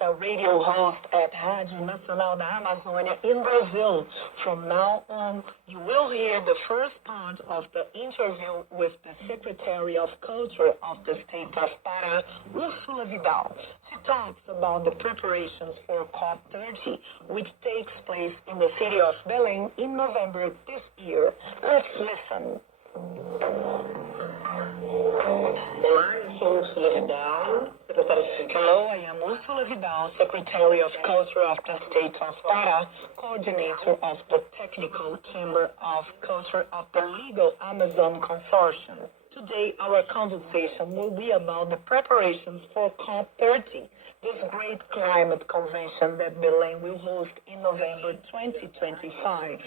a radio host at Rádio Nacional da Amazônia in Brazil. From now on, you will hear the first part of the interview with the Secretary of Culture of the state of Pará, Úrsula Vidal. She talks about the preparations for COP30, which takes place in the city of Belém in November this year. Let's listen. Olá, eu sou Úrsula Vidal, secretária de Hello, I am Úrsula Vidal, Secretary of Culture of the State of Pará, coordinator of the Technical Chamber of Culture of the Legal Amazon Consortium. Today, our conversation will be about the preparations for COP30, this great climate convention that Belém will host in November 2025.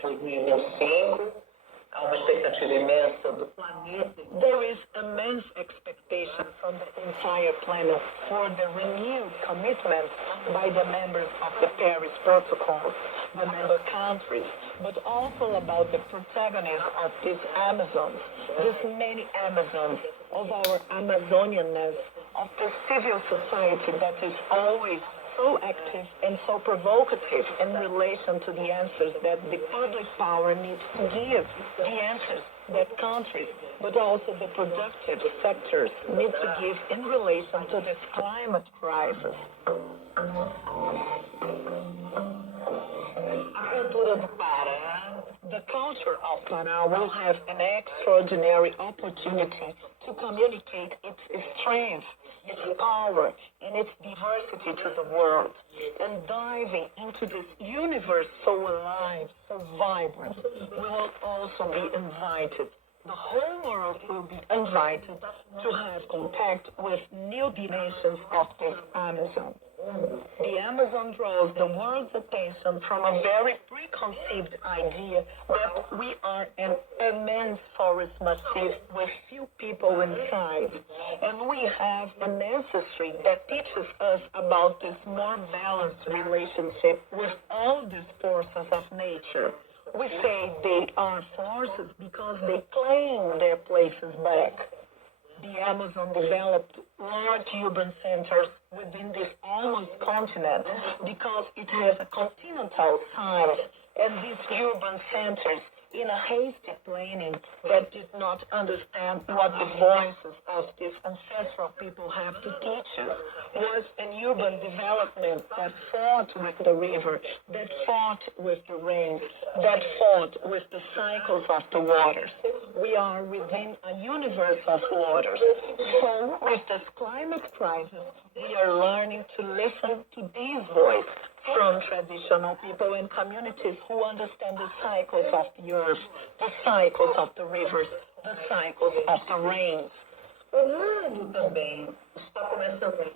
Há uma expectativa imensa do planeta. There is immense expectation from the entire planet for the renewed commitment by the members of the Paris Protocol, the member countries, but also about the protagonists of these Amazons, these many Amazons, of our Amazonianness, of the civil society that is always so active and so provocative in relation to the answers that the public power needs to give, the answers that countries, but also the productive sectors need to give in relation to this climate crisis. The culture of Pará will have an extraordinary opportunity to communicate its strength, its power, and its diversity to the world. And diving into this universe so alive, so vibrant, we will also be invited. The whole world will be invited to have contact with new dimensions of this Amazon. The Amazon draws the world's attention from a very preconceived idea that we are an immense forest massif with few people inside. And we have an ancestry that teaches us about this more balanced relationship with all these forces of nature. We say they are forces because they claim their places back. The Amazon developed large urban centers within this almost continent because it has a continental size, and these urban centers, in a hasty planning that did not understand what the voices of these ancestral people have to teach us, was an urban development that fought with the river, that fought with the rain, that fought with the cycles of the waters. We are within a universe of waters. So, with this climate crisis, we are learning to listen to these voices from traditional people and communities who understand the cycles of the earth, the cycles of the rivers, the cycles of the rains.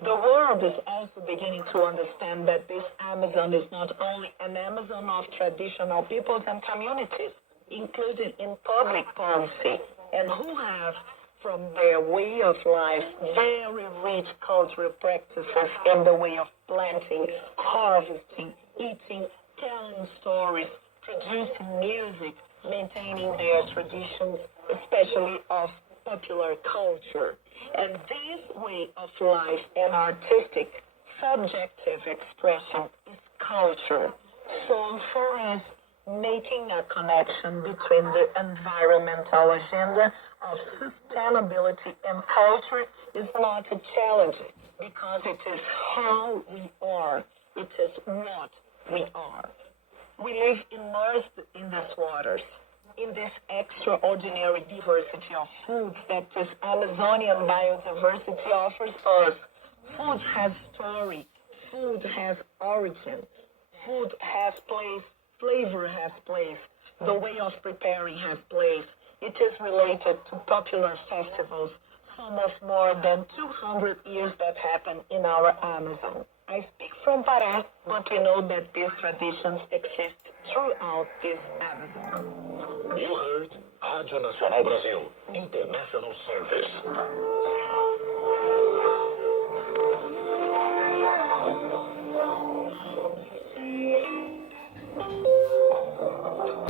The world is also beginning to understand that this Amazon is not only an Amazon of traditional peoples and communities, included in public policy, and who have, from their way of life, very rich cultural practices in the way of planting, harvesting, eating, telling stories, producing music, maintaining their traditions, especially of popular culture. And this way of life and artistic, subjective expression is culture. So for us, making a connection between the environmental agenda of sustainability and culture is not a challenge because it is how we are. It is what we are. We live immersed in these waters, in this extraordinary diversity of foods that this Amazonian biodiversity offers us. Food has story, food has origin, food has place, flavor has place, the way of preparing has place. It is related to popular festivals, some of more than 200 years that happen in our Amazon. I speak from Pará, but we know that these traditions exist throughout this Amazon. You heard Rádio Nacional Brasil, International Service.